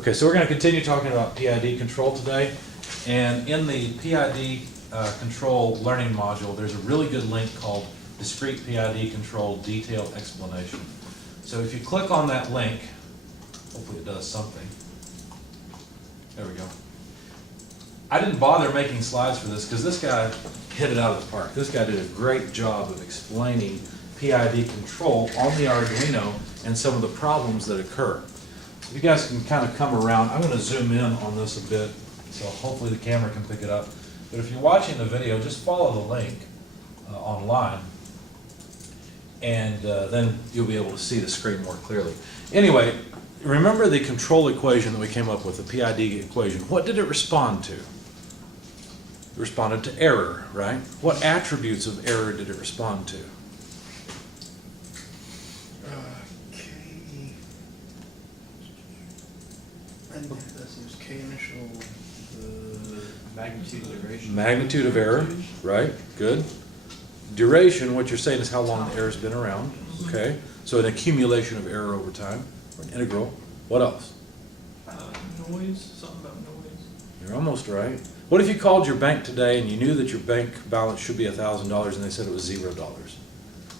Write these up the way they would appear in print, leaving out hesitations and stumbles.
Okay, so we're going to continue talking about PID control today. And in the PID control learning module, there's a really good link called Discrete PID Control Detailed Explanation. So if you click on that link, hopefully it does something. There we go. I didn't bother making slides for this because this guy hit it out of the park. This guy did a great job of explaining PID control on the Arduino and some of the problems that occur. You guys can kind of come around. I'm going to zoom in on this a bit, so hopefully the camera can pick it up. But if you're watching the video, just follow the link online, and then you'll be able to see the screen more clearly. Anyway, remember the control equation that we came up with, the PID equation. What did it respond to? It responded to error, right? What attributes of error did it respond to? K initial, magnitude, duration. Magnitude of error, right? Good. Duration, what you're saying is how long the error's been around. Okay. So an accumulation of error over time, or an integral. What else? Noise, something about noise. You're almost right. What if you called your bank today and you knew that your bank balance should be $1,000 and they said it was $0?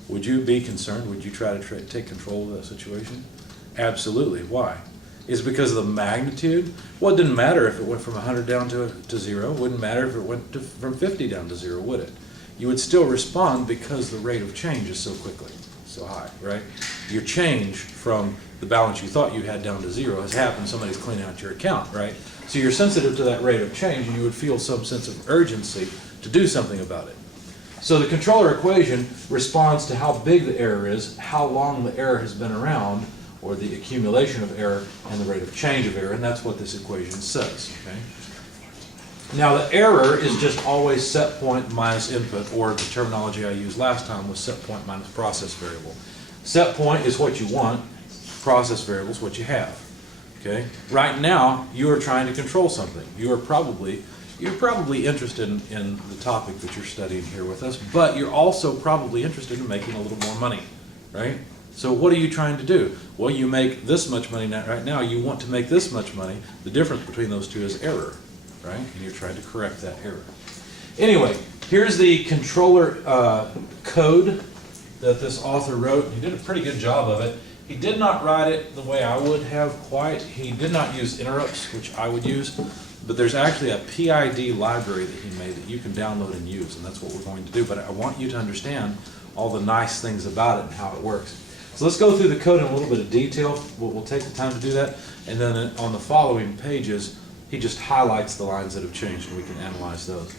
Would you be concerned? Would you try to take control of that situation? Absolutely. Why? Is it because of the magnitude? Well, it didn't matter if it went from 100 down to 0. It wouldn't matter if it went from 50 down to 0, would it? You would still respond because the rate of change is so quickly, so high, right? Your change from the balance you thought you had down to 0 has happened. Somebody's cleaning out your account, right? So you're sensitive to that rate of change, and you would feel some sense of urgency to do something about it. So the controller equation responds to how big the error is, how long the error has been around, or the accumulation of error and the rate of change of error, and that's what this equation says. Okay? Now the error is just always set point minus input, or the terminology I used last time was set point minus process variable. Set point is what you want, process variable is what you have. Okay? Right now you are trying to control something. You're probably interested in the topic that you're studying here with us, but you're also probably interested in making a little more money, right? So what are you trying to do? Well, you make this much money right now. You want to make this much money. The difference between those two is error, right? And you're trying to correct that error. Anyway, here's the controller code that this author wrote. He did a pretty good job of it. He did not write it the way I would have quite. He did not use interrupts, which I would use. But there's actually a PID library that he made that you can download and use, and that's what we're going to do. But I want you to understand all the nice things about it and how it works. So let's go through the code in a little bit of detail. We'll take the time to do that. And then on the following pages, he just highlights the lines that have changed, and we can analyze those.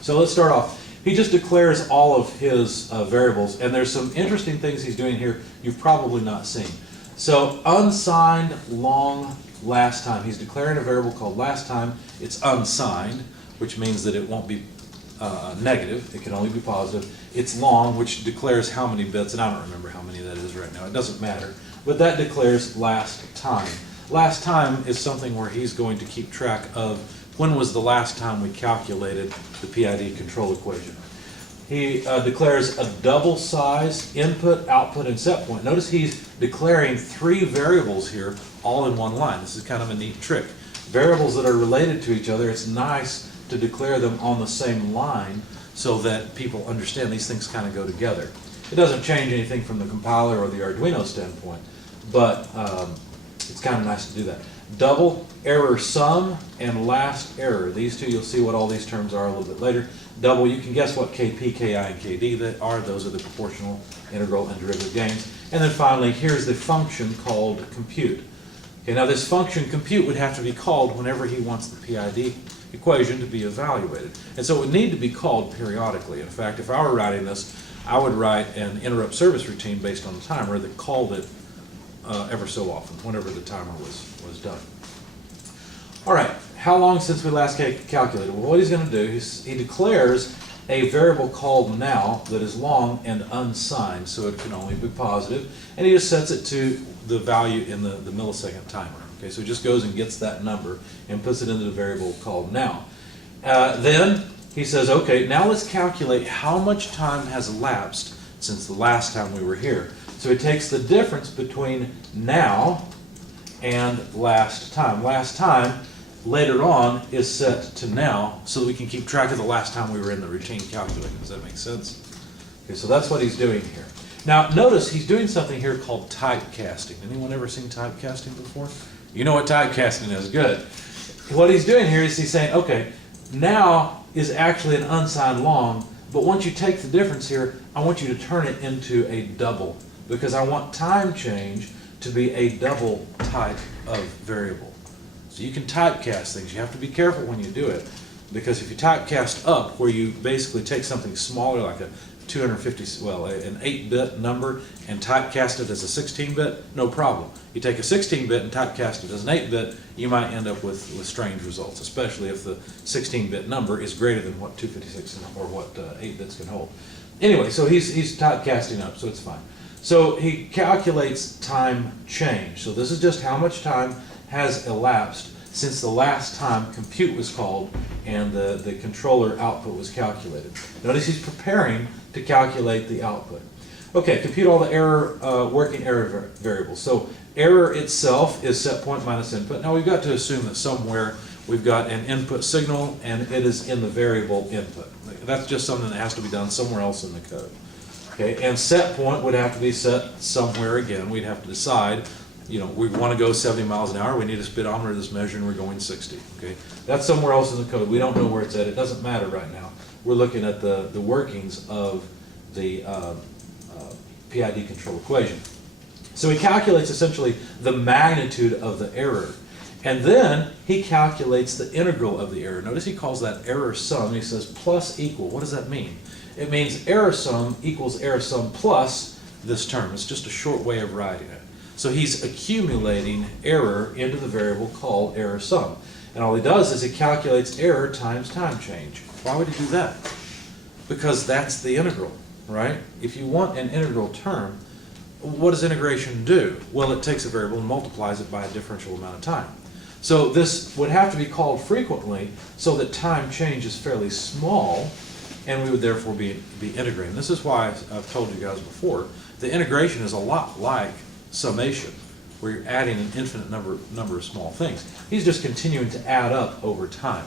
So let's start off. He just declares all of his variables, and there's some interesting things he's doing here you've probably not seen. So unsigned long last time. He's declaring a variable called last time. It's unsigned, which means that it won't be negative. It can only be positive. It's long, which declares how many bits, and I don't remember how many that is right now. It doesn't matter. But that declares last time. Last time is something where he's going to keep track of when was the last time we calculated the PID control equation. He declares a double size input, output, and set point. Notice he's declaring 3 variables here all in one line. This is kind of a neat trick. Variables that are related to each other, it's nice to declare them on the same line so that people understand these things kind of go together. It doesn't change anything from the compiler or the Arduino standpoint, but it's kind of nice to do that. Double error sum and last error. These two, you'll see what all these terms are a little bit later. Double, you can guess what KP, KI, and KD that are. Those are the proportional, integral, and derivative gains. And then finally, here's the function called compute. Okay, now this function compute would have to be called whenever he wants the PID equation to be evaluated. And so it would need to be called periodically. In fact, if I were writing this, I would write an interrupt service routine based on the timer that called it ever so often, whenever the timer was done. All right, how long since we last calculated? Well, what he's going to do is he declares a variable called now that is long and unsigned, so it can only be positive, and he just sets it to the value in the millisecond timer. Okay, so he just goes and gets that number and puts it into the variable called now. Then he says, okay, now let's calculate how much time has elapsed since the last time we were here. So he takes the difference between now and last time. Last time, later on, is set to now, so that we can keep track of the last time we were in the routine calculating. Does that make sense? Okay, so that's what he's doing here. Now, notice he's doing something here called typecasting. Anyone ever seen typecasting before? You know what typecasting is, good. What he's doing here is he's saying, okay, now is actually an unsigned long, but once you take the difference here, I want you to turn it into a double, because I want time change to be a double type of variable. So you can typecast things. You have to be careful when you do it, because if you typecast up, where you basically take something smaller like a 250, well, an 8-bit number and typecast it as a 16-bit, no problem. You take a 16-bit and typecast it as an 8-bit, you might end up with strange results, especially if the 16-bit number is greater than what 256 or what 8 bits can hold. Anyway, so he's typecasting up, so it's fine. So he calculates time change. So this is just how much time has elapsed since the last time compute was called and the controller output was calculated. Notice he's preparing to calculate the output. Okay, compute all the error, working error variables. So error itself is set point minus input. Now we've got to assume that somewhere we've got an input signal and it is in the variable input. That's just something that has to be done somewhere else in the code. Okay, and set point would have to be set somewhere again. We'd have to decide, you know, we want to go 70 miles an hour, we need a speedometer that's measuring we're going 60. Okay, that's somewhere else in the code. We don't know where it's at. It doesn't matter right now. We're looking at the workings of the PID control equation. So he calculates essentially the magnitude of the error. And then he calculates the integral of the error. Notice he calls that error sum. He says plus equal. What does that mean? It means error sum equals error sum plus this term. It's just a short way of writing it. So he's accumulating error into the variable called error sum. And all he does is he calculates error times time change. Why would he do that? Because that's the integral, right? If you want an integral term, what does integration do? Well, it takes a variable and multiplies it by a differential amount of time. So this would have to be called frequently so that time change is fairly small, and we would therefore be integrating. This is why I've told you guys before, the integration is a lot like summation, where you're adding an infinite number of small things. He's just continuing to add up over time.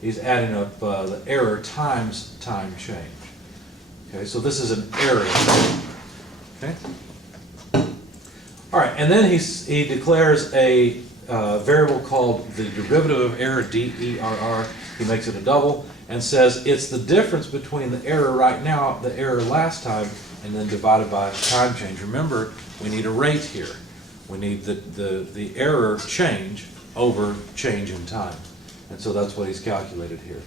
He's adding up the error times time change. Okay, so this is an error. Okay. All right, and then he declares a variable called the derivative of error, D-E-R-R. He makes it a double and says it's the difference between the error right now, the error last time, and then divided by time change. Remember, we need a rate here. We need the error change over change in time. And so that's what he's calculated here.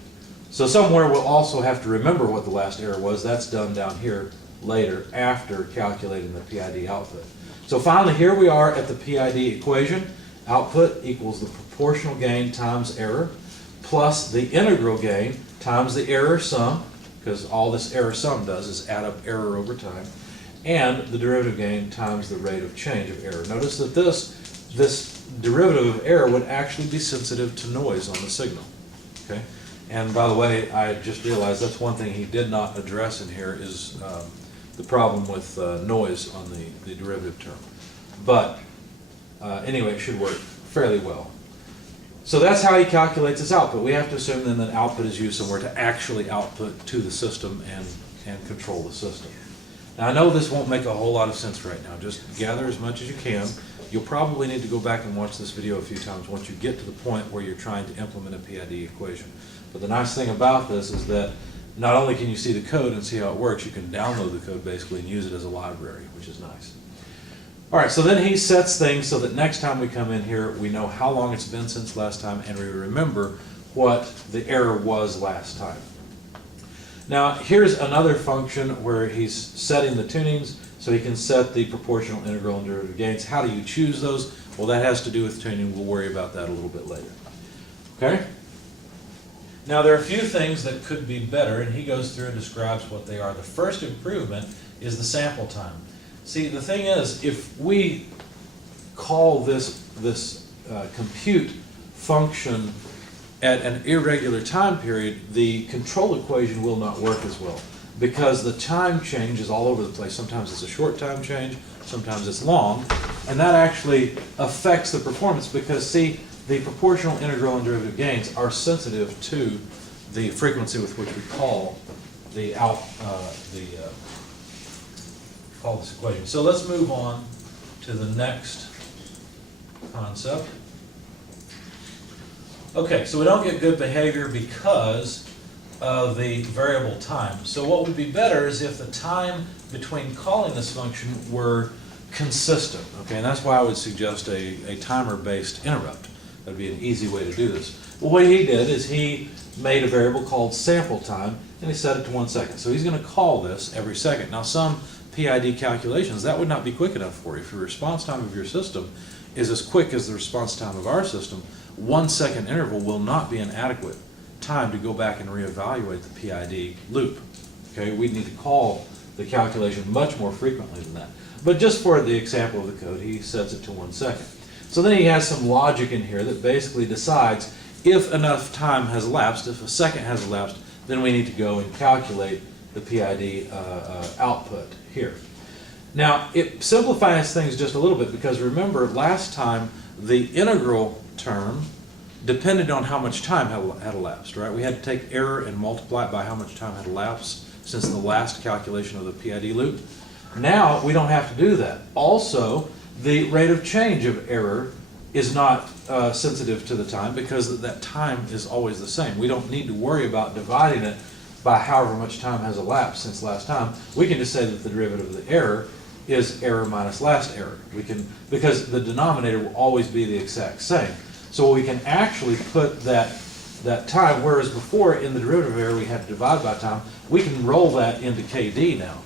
So somewhere we'll also have to remember what the last error was. That's done down here later after calculating the PID output. So finally, here we are at the PID equation. Output equals the proportional gain times error plus the integral gain times the error sum, because all this error sum does is add up error over time, and the derivative gain times the rate of change of error. Notice that this derivative of error would actually be sensitive to noise on the signal. Okay? And by the way, I just realized that's one thing he did not address in here is the problem with noise on the derivative term. But anyway, it should work fairly well. So that's how he calculates his output. We have to assume then that output is used somewhere to actually output to the system and control the system. Now I know this won't make a whole lot of sense right now. Just gather as much as you can. You'll probably need to go back and watch this video a few times once you get to the point where you're trying to implement a PID equation. But the nice thing about this is that not only can you see the code and see how it works, you can download the code basically and use it as a library, which is nice. All right, so then he sets things so that next time we come in here, we know how long it's been since last time, and we remember what the error was last time. Now, here's another function where he's setting the tunings so he can set the proportional, integral, and derivative gains. How do you choose those? Well, that has to do with tuning. We'll worry about that a little bit later. Okay? Now, there are a few things that could be better, and he goes through and describes what they are. The first improvement is the sample time. See, the thing is, if we call this compute function at an irregular time period, the control equation will not work as well because the time change is all over the place. Sometimes it's a short time change, sometimes it's long, And that actually affects the performance because, see, the proportional integral and derivative gains are sensitive to the frequency with which we call call this equation. So let's move on to the next concept. Okay, so we don't get good behavior because of the variable time. So what would be better is if the time between calling this function were consistent. Okay, and that's why I would suggest a timer-based interrupt. That'd be an easy way to do this. Well, what he did is he made a variable called sample time, and he set it to 1 second. So he's going to call this every second. Now, some PID calculations, that would not be quick enough for you. If your response time of your system is as quick as the response time of our system, 1 second interval will not be an adequate time to go back and reevaluate the PID loop. Okay, we need to call the calculation much more frequently than that. But just for the example of the code, he sets it to 1 second. So then he has some logic in here that basically decides if enough time has elapsed, if a second has elapsed, then we need to go and calculate the PID output here. Now, it simplifies things just a little bit because remember, last time the integral term depended on how much time had elapsed, right? We had to take error and multiply it by how much time had elapsed since the last calculation of the PID loop. Now, we don't have to do that. Also, the rate of change of error is not sensitive to the time because that time is always the same. We don't need to worry about dividing it by however much time has elapsed since last time. We can just say that the derivative of the error is error minus last error. We can, because the denominator will always be the exact same. So we can actually put that time, whereas before in the derivative of error we had to divide by time, we can roll that into KD now.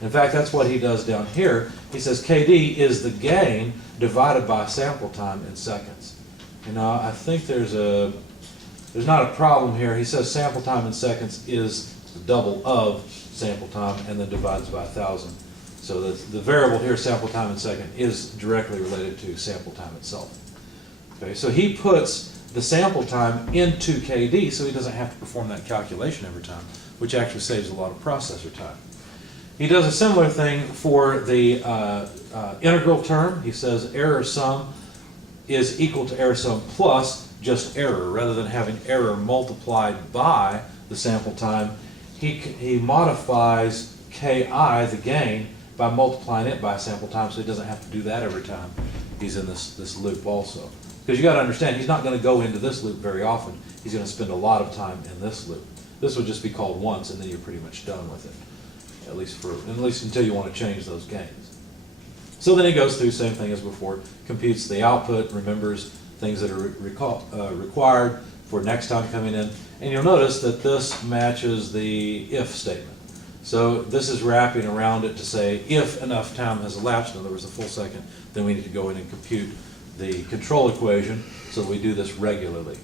In fact, that's what he does down here. He says KD is the gain divided by sample time in seconds. You know, I think there's not a problem here. He says sample time in seconds is the double of sample time and then divides by 1,000. So the variable here, sample time in second, is directly related to sample time itself. Okay, so he puts the sample time into KD so he doesn't have to perform that calculation every time, which actually saves a lot of processor time. He does a similar thing for the integral term. He says error sum is equal to error sum plus just error. Rather than having error multiplied by the sample time, he modifies Ki, the gain, by multiplying it by sample time so he doesn't have to do that every time he's in this loop also. Because you got to understand, he's not going to go into this loop very often. He's going to spend a lot of time in this loop. This would just be called once and then you're pretty much done with it. At least until you want to change those gains. So then he goes through the same thing as before, computes the output, remembers things that are required for next time coming in, and you'll notice that this matches the if statement. So this is wrapping around it to say if enough time has elapsed, in other words a full second, then we need to go in and compute the control equation so that we do this regularly.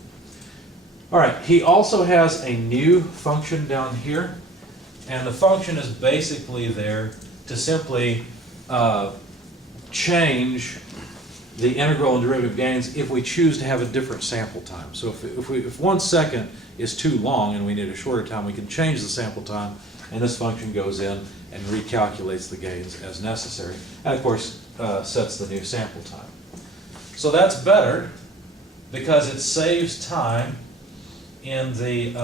All right, he also has a new function down here. And the function is basically there to simply change the integral and derivative gains if we choose to have a different sample time. So if 1 second is too long and we need a shorter time, we can change the sample time, and this function goes in and recalculates the gains as necessary. And of course, sets the new sample time. So that's better because it saves time in the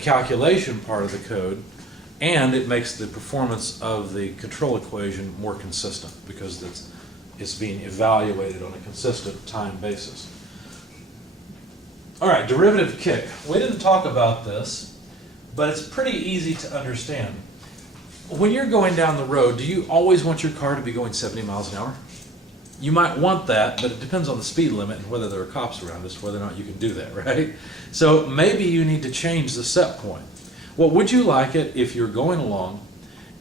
calculation part of the code, and it makes the performance of the control equation more consistent because it's being evaluated on a consistent time basis. All right, derivative kick. We didn't talk about this, but it's pretty easy to understand. When you're going down the road, do you always want your car to be going 70 miles an hour? You might want that, but it depends on the speed limit and whether there are cops around us, whether or not you can do that, right? So maybe you need to change the set point. Well, would you like it if you're going along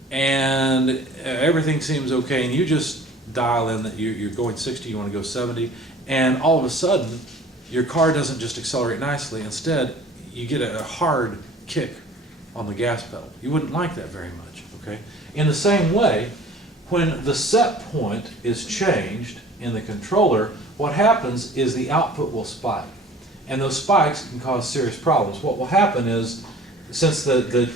and everything seems okay and you just dial in that you're going 60, you want to go 70, and all of a sudden your car doesn't just accelerate nicely, instead you get a hard kick on the gas pedal. You wouldn't like that very much, okay? In the same way, when the set point is changed in the controller, what happens is the output will spike. And those spikes can cause serious problems. What will happen is, since the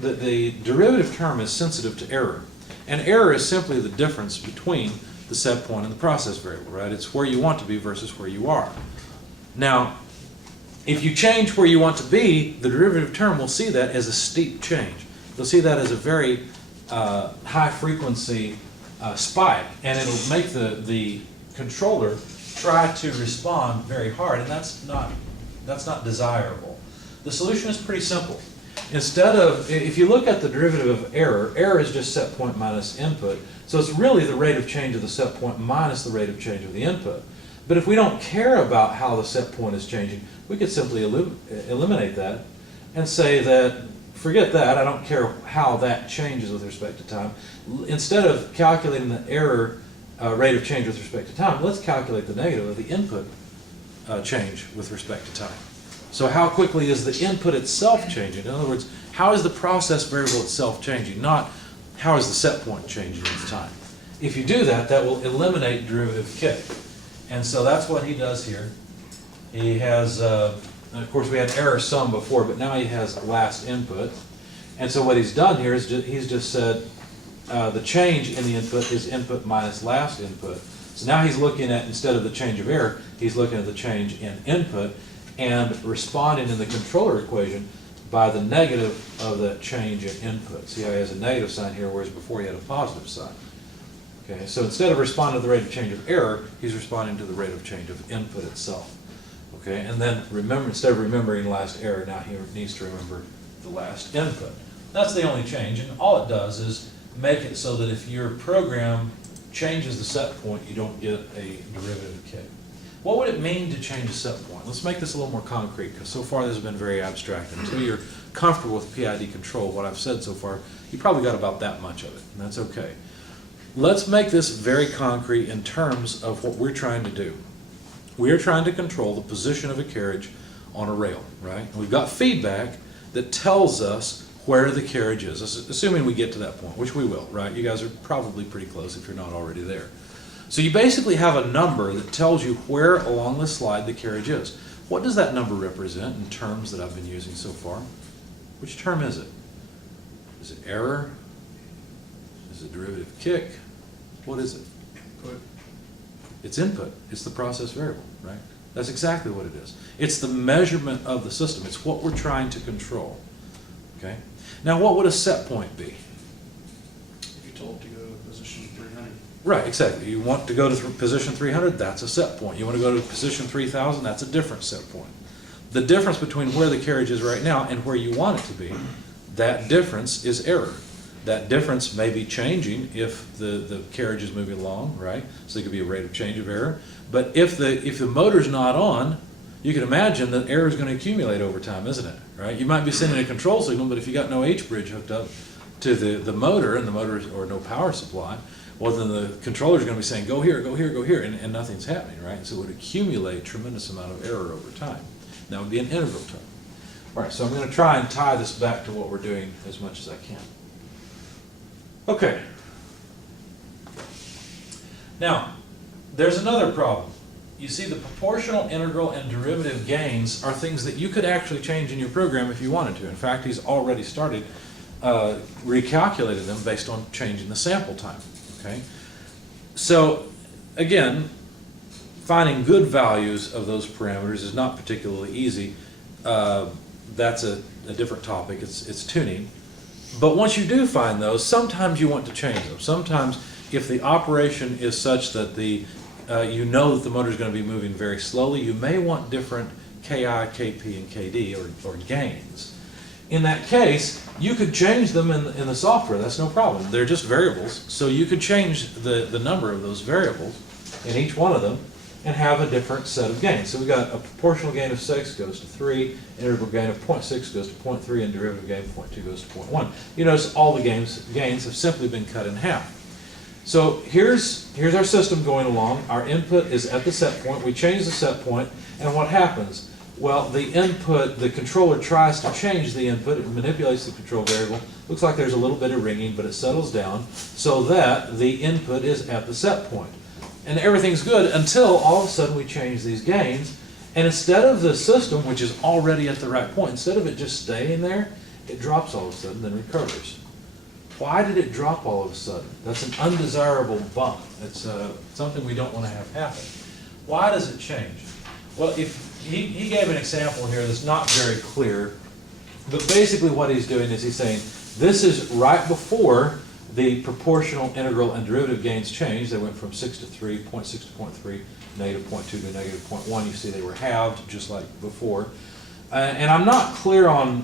the derivative term is sensitive to error. And error is simply the difference between the set point and the process variable, right? It's where you want to be versus where you are. Now, if you change where you want to be, the derivative term will see that as a steep change. You'll see that as a very high frequency spike, and it'll make the controller try to respond very hard, and that's not desirable. The solution is pretty simple. Instead of, if you look at the derivative of error, error is just set point minus input, so it's really the rate of change of the set point minus the rate of change of the input. But if we don't care about how the set point is changing, we could simply eliminate that and say that, forget that, I don't care how that changes with respect to time. Instead of calculating the error rate of change with respect to time, let's calculate the negative of the input change with respect to time. So how quickly is the input itself changing? In other words, how is the process variable itself changing? Not how is the set point changing with time. If you do that, that will eliminate derivative kick. And so that's what he does here. He has, of course we had error sum before, but now he has last input. And so what he's done here is he's just said the change in the input is input minus last input. So now he's looking at, instead of the change of error, he's looking at the change in input and responding in the controller equation by the negative of the change in input. See how he has a negative sign here, whereas before he had a positive sign. Okay, so instead of responding to the rate of change of error, he's responding to the rate of change of input itself. Okay, and then remember, instead of remembering last error, now he needs to remember the last input. That's the only change, and all it does is make it so that if your program changes the set point, you don't get a derivative kick. What would it mean to change a set point? Let's make this a little more concrete, because so far this has been very abstract. Until you're comfortable with PID control, what I've said so far, you probably got about that much of it, and that's okay. Let's make this very concrete in terms of what we're trying to do. We are trying to control the position of a carriage on a rail, right? And we've got feedback that tells us where the carriage is, assuming we get to that point, which we will, right? You guys are probably pretty close if you're not already there. So you basically have a number that tells you where along the slide the carriage is. What does that number represent in terms that I've been using so far? Which term is it? Is it error? Is it derivative kick? What is it? Input. It's input. It's the process variable, right? That's exactly what it is. It's the measurement of the system. It's what we're trying to control. Okay? Now, what would a set point be? If you're told to go to position 300. Right, exactly. You want to go to position 300, that's a set point. You want to go to position 3000, that's a different set point. The difference between where the carriage is right now and where you want it to be, that difference is error. That difference may be changing if the carriage is moving along, right? So there could be a rate of change of error. But if the motor's not on, you can imagine that error is going to accumulate over time, isn't it? Right? You might be sending a control signal, but if you got no H-bridge hooked up to the motor, and the motor, or no power supply, well then the controller is going to be saying, go here, go here, go here, and nothing's happening, right? So it would accumulate a tremendous amount of error over time. That would be an integral term. All right, so I'm going to try and tie this back to what we're doing as much as I can. Okay. Now, there's another problem. You see, the proportional, integral, and derivative gains are things that you could actually change in your program if you wanted to. In fact, he's already started recalculating them based on changing the sample time. Okay? So, again, finding good values of those parameters is not particularly easy. That's a different topic. It's tuning. But once you do find those, sometimes you want to change them. Sometimes, if the operation is such that you know that the motor is going to be moving very slowly, you may want different Ki, Kp, and Kd, or gains. In that case, you could change them in the software. That's no problem. They're just variables. So you could change the number of those variables in each one of them and have a different set of gains. So we've got a proportional gain of 6 goes to 3, integral gain of 0.6 goes to 0.3, and derivative gain of 0.2 goes to 0.1. You notice all the gains have simply been cut in half. So here's our system going along. Our input is at the set point. We change the set point, and what happens? Well, the controller tries to change the input. It manipulates the control variable. Looks like there's a little bit of ringing, but it settles down so that the input is at the set point. And everything's good until all of a sudden we change these gains, and instead of the system, which is already at the right point, instead of it just staying there It drops all of a sudden, then recovers. Why did it drop all of a sudden? That's an undesirable bump. It's something we don't want to have happen. Why does it change? Well, if he gave an example here that's not very clear, but basically what he's doing is he's saying, this is right before the proportional integral and derivative gains changed. They went from 6 to 3, 0.6 to 0.3, negative 0.2 to negative 0.1. You see they were halved just like before. And I'm not clear on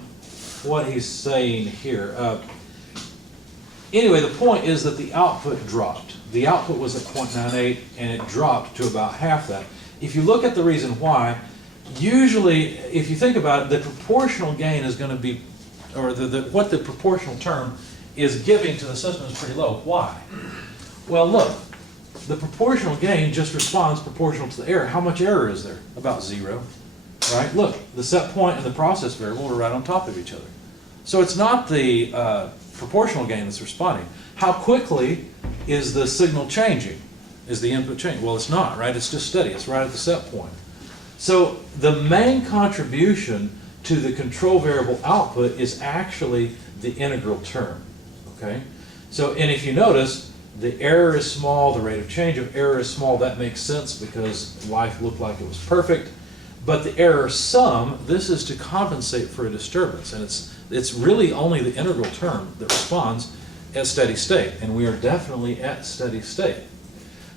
what he's saying here. Anyway, the point is that the output dropped. The output was at 0.98 and it dropped to about half that. If you look at the reason why, usually if you think about it, the proportional gain is going to be, or what the proportional term is giving to the system is pretty low. Why? Well, look, the proportional gain just responds proportional to the error. How much error is there? About 0, right? Look, the set point and the process variable are right on top of each other. So it's not the proportional gain that's responding. How quickly is the signal changing? Is the input changing? Well, it's not, right? It's just steady. It's right at the set point. So the main contribution to the control variable output is actually the integral term, okay? So, and if you notice, the error is small, the rate of change of error is small. That makes sense because life looked like it was perfect. But the error sum, this is to compensate for a disturbance, and it's really only the integral term that responds at steady state, and we are definitely at steady state.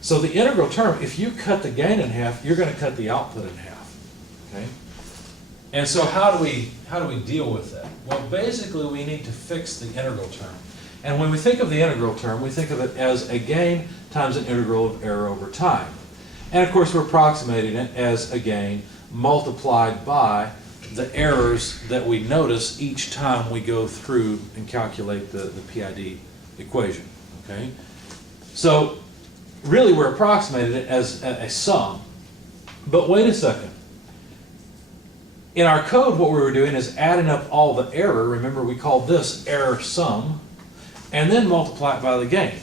So the integral term, if you cut the gain in half, you're going to cut the output in half, okay? And so how do we deal with that? Well, basically we need to fix the integral term. And when we think of the integral term, we think of it as a gain times an integral of error over time. And of course we're approximating it as a gain multiplied by the errors that we notice each time we go through and calculate the PID equation, okay? So really we're approximating it as a sum. But wait a second. In our code, what we were doing is adding up all the error. Remember, we called this error sum, and then multiply it by the gain.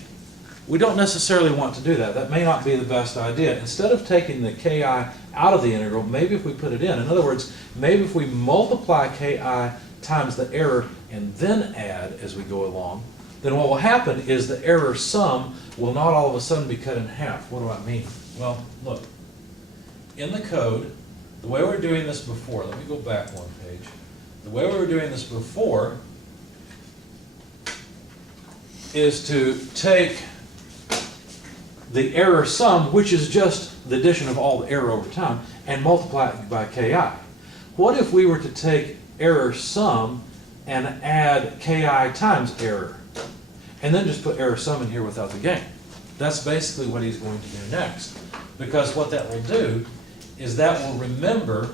We don't necessarily want to do that. That may not be the best idea. Instead of taking the ki out of the integral, maybe if we put it in other words, maybe if we multiply ki times the error and then add as we go along, then what will happen is the error sum will not all of a sudden be cut in half. What do I mean? Well, look, in the code, the way we were doing this before, let me go back one page. The way we were doing this before is to take the error sum, which is just the addition of all the error over time, and multiply it by ki. What if we were to take error sum and add ki times error, and then just put error sum in here without the gain? That's basically what he's going to do next, because what that will do is that will remember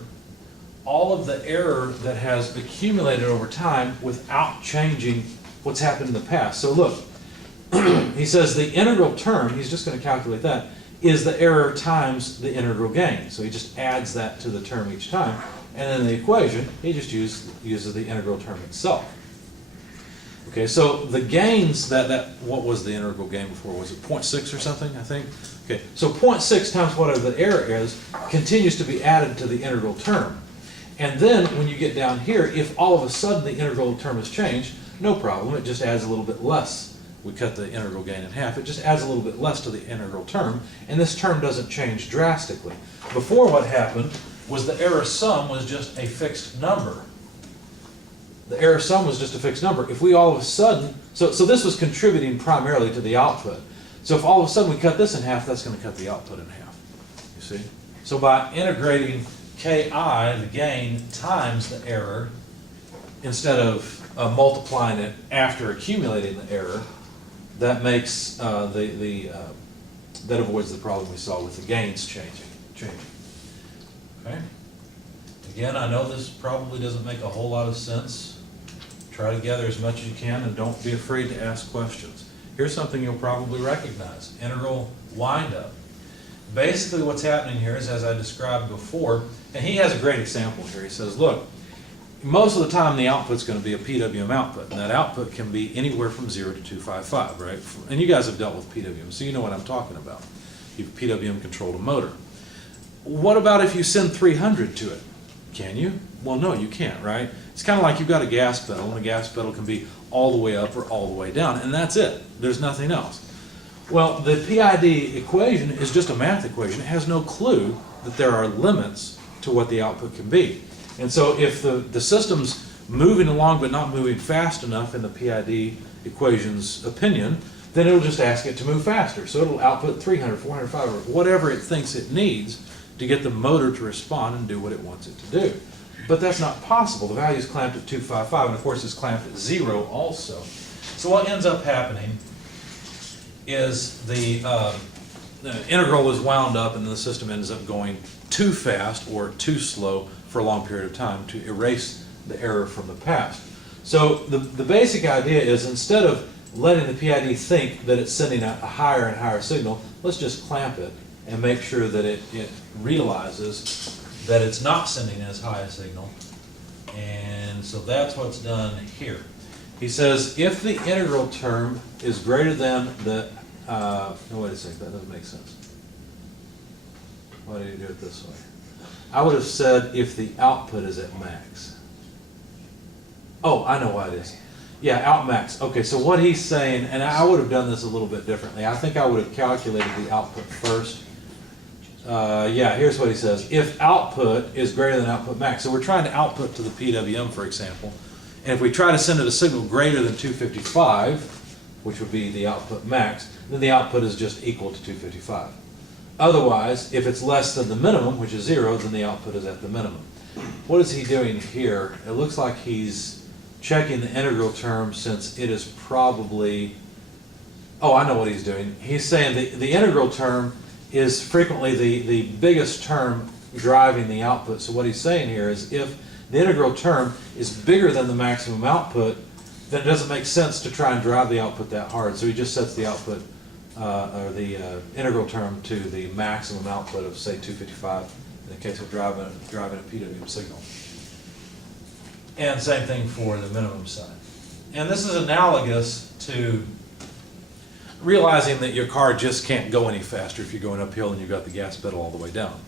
all of the error that has accumulated over time without changing what's happened in the past. So look, he says the integral term, he's just going to calculate that, is the error times the integral gain. So he just adds that to the term each time. And then the equation, he just uses the integral term itself. Okay, so the gains, what was the integral gain before? Was it 0.6 or something, I think? Okay, so 0.6 times whatever the error is continues to be added to the integral term. And then when you get down here, if all of a sudden the integral term has changed, no problem, it just adds a little bit less. We cut the integral gain in half. It just adds a little bit less to the integral term, and this term doesn't change drastically. Before, what happened was the error sum was just a fixed number. The error sum was just a fixed number. If we all of a sudden, so this was contributing primarily to the output. So if all of a sudden we cut this in half, that's going to cut the output in half. You see? So by integrating ki, the gain, times the error, instead of multiplying it after accumulating the error, that makes that avoids the problem we saw with the gains changing. Okay. Again, I know this probably doesn't make a whole lot of sense. Try to gather as much as you can, and don't be afraid to ask questions. Here's something you'll probably recognize: integral windup. Basically, what's happening here is, as I described before, and he has a great example here. He says, look, most of the time the output's going to be a PWM output, and that output can be anywhere from 0 to 255, right? And you guys have dealt with PWM, so you know what I'm talking about. You've PWM controlled a motor. What about if you send 300 to it? Can you? Well, no, you can't, right? It's kind of like you've got a gas pedal, and a gas pedal can be all the way up or all the way down, and that's it. There's nothing else. Well, the PID equation is just a math equation. It has no clue that there are limits to what the output can be. And so if the system's moving along but not moving fast enough in the PID equation's opinion, then it'll just ask it to move faster. So it'll output 300, 400, 500, whatever it thinks it needs to get the motor to respond and do what it wants it to do. But that's not possible. The value is clamped at 255, and of course it's clamped at 0 also. So what ends up happening is the integral is wound up and the system ends up going too fast or too slow for a long period of time to erase the error from the past. So the basic idea is, instead of letting the PID think that it's sending a higher and higher signal, let's just clamp it and make sure that it realizes that it's not sending as high a signal. And so that's what's done here. He says if the integral term is greater than the, no, wait a second, that doesn't make sense. Why did he do it this way? I would have said if the output is at max. Oh, I know why it is. Yeah, out max. Okay, so what he's saying, and I would have done this a little bit differently. I think I would have calculated the output first. Yeah, here's what he says. If output is greater than output max, so we're trying to output to the PWM, for example, and if we try to send it a signal greater than 255, which would be the output max, then the output is just equal to 255. Otherwise, if it's less than the minimum, which is 0, then the output is at the minimum. What is he doing here? It looks like he's checking the integral term, since it is probably, oh, I know what he's doing. He's saying the integral term is frequently the biggest term driving the output. So what he's saying here is, if the integral term is bigger than the maximum output, then it doesn't make sense to try and drive the output that hard. So he just sets the output, or the integral term, to the maximum output of, say, 255, in the case of driving a PWM signal. And same thing for the minimum side. And this is analogous to realizing that your car just can't go any faster if you're going uphill and you've got the gas pedal all the way down.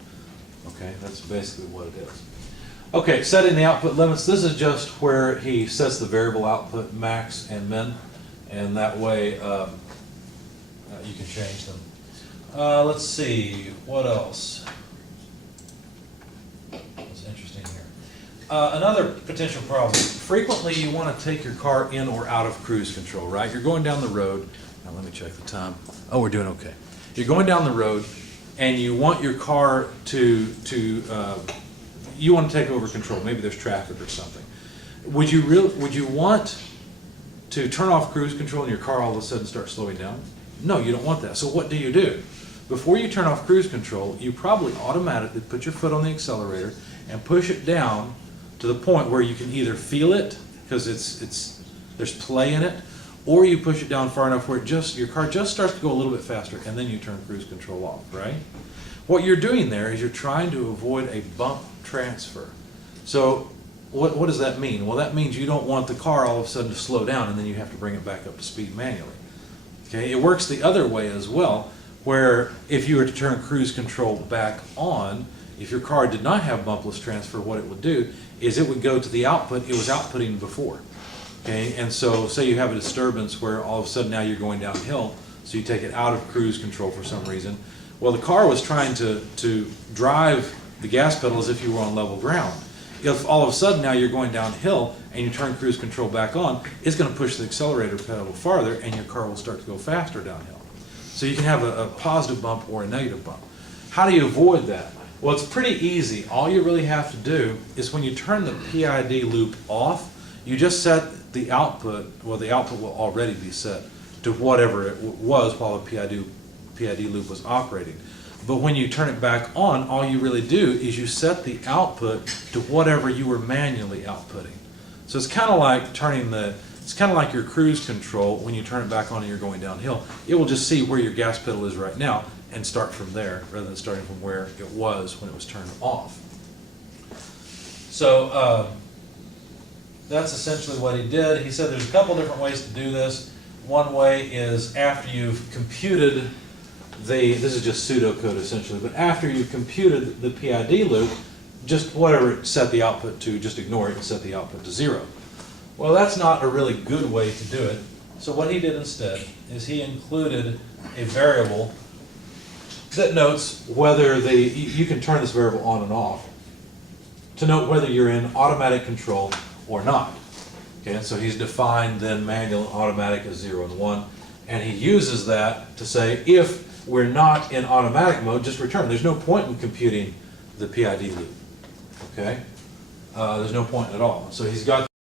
Okay, that's basically what it is. Okay, setting the output limits. This is just where he sets the variable output max and min, and that way you can change them. Let's see, what else? What's interesting here? Another potential problem. Frequently you want to take your car in or out of cruise control, right? You're going down the road. Now let me check the time. Oh, we're doing okay. You're going down the road and you want your car to you want to take over control. Maybe there's traffic or something. Would you want to turn off cruise control and your car all of a sudden start slowing down? No, you don't want that. So what do? Before you turn off cruise control, you probably automatically put your foot on the accelerator and push it down to the point where you can either feel it, because there's play in it, or you push it down far enough where your car just starts to go a little bit faster, and then you turn cruise control off, right? What you're doing there is you're trying to avoid a bump transfer. So what does that mean? Well, that means you don't want the car all of a sudden to slow down and then you have to bring it back up to speed manually. Okay, it works the other way as well, where if you were to turn cruise control back on, if your car did not have bumpless transfer, what it would do is it would go to the output it was outputting before. Okay, and so say you have a disturbance where all of a sudden now you're going downhill, so you take it out of cruise control for some reason. Well, the car was trying to drive the gas pedal as if you were on level ground. If all of a sudden now you're going downhill and you turn cruise control back on, it's going to push the accelerator pedal farther and your car will start to go faster downhill. So you can have a positive bump or a negative bump. How do you avoid that? Well, it's pretty easy. All you really have to do is, when you turn the PID loop off, you just set the output, well, the output will already be set to whatever it was while the PID loop was operating. But when you turn it back on, all you really do is you set the output to whatever you were manually outputting. So it's kind of like it's kind of like your cruise control. When you turn it back on and you're going downhill, it will just see where your gas pedal is right now and start from there, rather than starting from where it was when it was turned off. So that's essentially what he did. He said there's a couple different ways to do this. One way is after you've computed this is just pseudocode essentially, but after you've computed the PID loop, just whatever it set the output to, just ignore it and set the output to 0. Well, that's not a really good way to do it. So what he did instead is he included a variable that notes whether you can turn this variable on and off to note whether you're in automatic control or not. Okay, and so he's defined then manual and automatic as 0 and 1, and he uses that to say if we're not in automatic mode, just return. There's no point in computing the PID loop. Okay, there's no point at all. So he's got